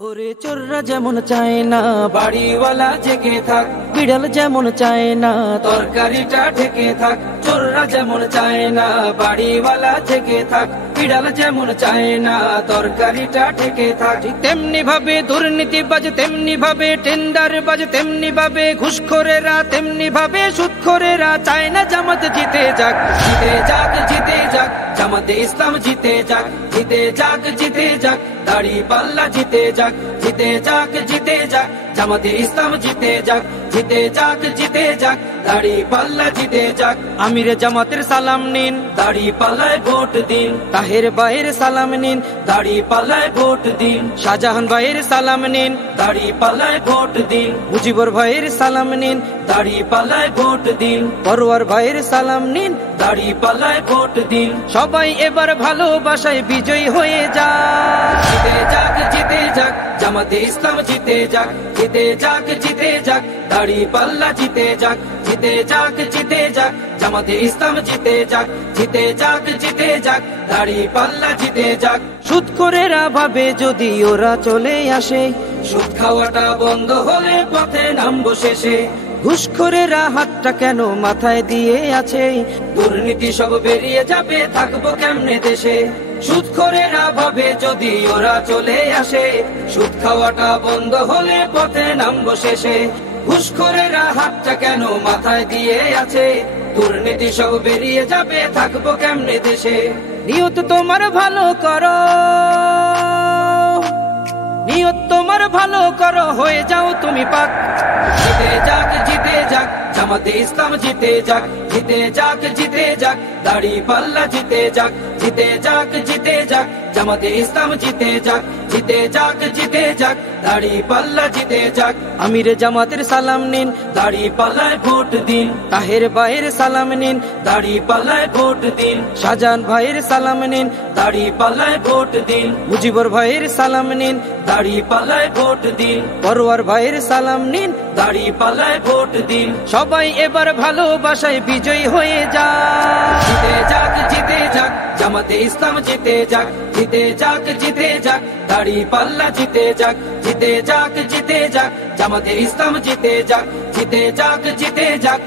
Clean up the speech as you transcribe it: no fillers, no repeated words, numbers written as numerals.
ওরে চোররা যেমন চায় না বাড়িওয়ালা জেগে থাক, বিড়াল যেমন চায় না তরকারিটা ঢেকে থাক। চোররা যেমন চায় না বাড়িওয়ালা জেগে থাক, বিড়াল যেমন চায় না তরকারিটা ঢেকে থাক। তেমনি ভাবে দুর্নীতিবাজ, তেমনি ভাবে টেন্ডারবাজ, তেমনি ভাবে ঘুষখোরেরা, তেমনি ভাবে সুদখোরেরা চায় না জামাত জিতে যাক। জিতে যাক, জিতে যাক, জামাতে ইসলাম জিতে যাক। জিতে যাক, জিতে যাক, দাড়ি পাল্লা জিতে যাক। জিতে যাক, জিতে যাক, জামাতে ইসলাম জিতে যাক। জিতে যাক, জিতে যাক, দাড়ি পাল্লা জিতে যাক। আমিরে জামাতের সালাম নিন, দাড়ি পাল্লায় ভোট দিন। তাহের ভাইয়ের সালাম নিন, দাড়ি পাল্লায় ভোট দিন। শাহজাহান ভাইয়ের সালাম নিন, দাড়ি পাল্লায় ভোট দিন। মুজিবুর ভাইয়ের সালাম নিন, দাড়ি পাল্লায় ভোট দিন। পরওয়ার ভাইয়ের সালাম নিন, দাড়ি পাল্লায় ভোট দিন। সবাই এবার ভালোবাসায় বিজয়ী হয়ে যাক। জিতে যাক, জিতে যাক, জামাতে ইসলাম জিতে যাক। জিতে যাক, জিতে যাক, দাড়ি পাল্লা জিতে যাক। জিতে যাক, জিতে যাক, জামাতে ইসলাম জিতে যাক। জিতে যাক, জিতে যাক, দাড়ি পাল্লা জিতে যাক। সুদখোরেরা ভাবে যদি ওরা চলে আসে, সুদ খাওয়াটা বন্ধ হলে পথে নামবো শেষে। ঘুষখোরেরা হাতটা কেন মাথায় দিয়ে আছে, দুর্নীতি সব বেরিয়ে যাবে, থাকবো কেমনে দেশে। সুদখোরেরা ভাবে যদি ওরা চলে আসে, সুদ খাওয়াটা বন্ধ হলে পথে নামবো শেষে। ঘুষখোরেরা হাতটা কেন মাথায় দিয়ে আছে, দুর্নীতি সব বেরিয়ে যাবে, থাকবো কেমনে দেশে। নিয়ত তোমার ভালো করো, নিয়ত তোমার ভালো করো, হয়ে যাও তুমি পাক। জিতে যাক, জিতে যাক, জামাতে ইসলাম জিতে যাক। জিতে যাক, জিতে যাক, দাড়ি পাল্লা জিতে যাক। জিতে যাক, জিতে যাক, জামাতে ইসলাম জিতে যাক। জিতে যাক, জিতে যাক, দাড়ি পাল্লা জিতে যাক। আমিরে জামাতের সালাম নিন, দাড়ি পাল্লায় ভোট দিন। তাহের ভাইয়ের সালাম নিন, দাড়ি পাল্লায় ভোট দিন। শাহজাহান ভাইয়ের সালাম নিন, দাড়ি পাল্লায় ভোট দিন। মুজিবুর ভাইয়ের সালাম নিন, দাড়ি পাল্লায় ভোট দিন। পরওয়ার ভাইয়ের সালাম নিন, দাড়ি পাল্লায় ভোট দিন। সবাই এবার ভালোবাসায় বিজয়ী হয়ে যাক। জিতে যাক, জিতে যাক, জামাতে ইসলাম জিতে যাক। জিতে যাক, জিতে যাক, দাড়ি পাল্লা জিতে যাক। জিতে যাক, জিতে যাক, জামাতে ইসলাম জিতে যাক। জিতে যাক, জিতে যাক।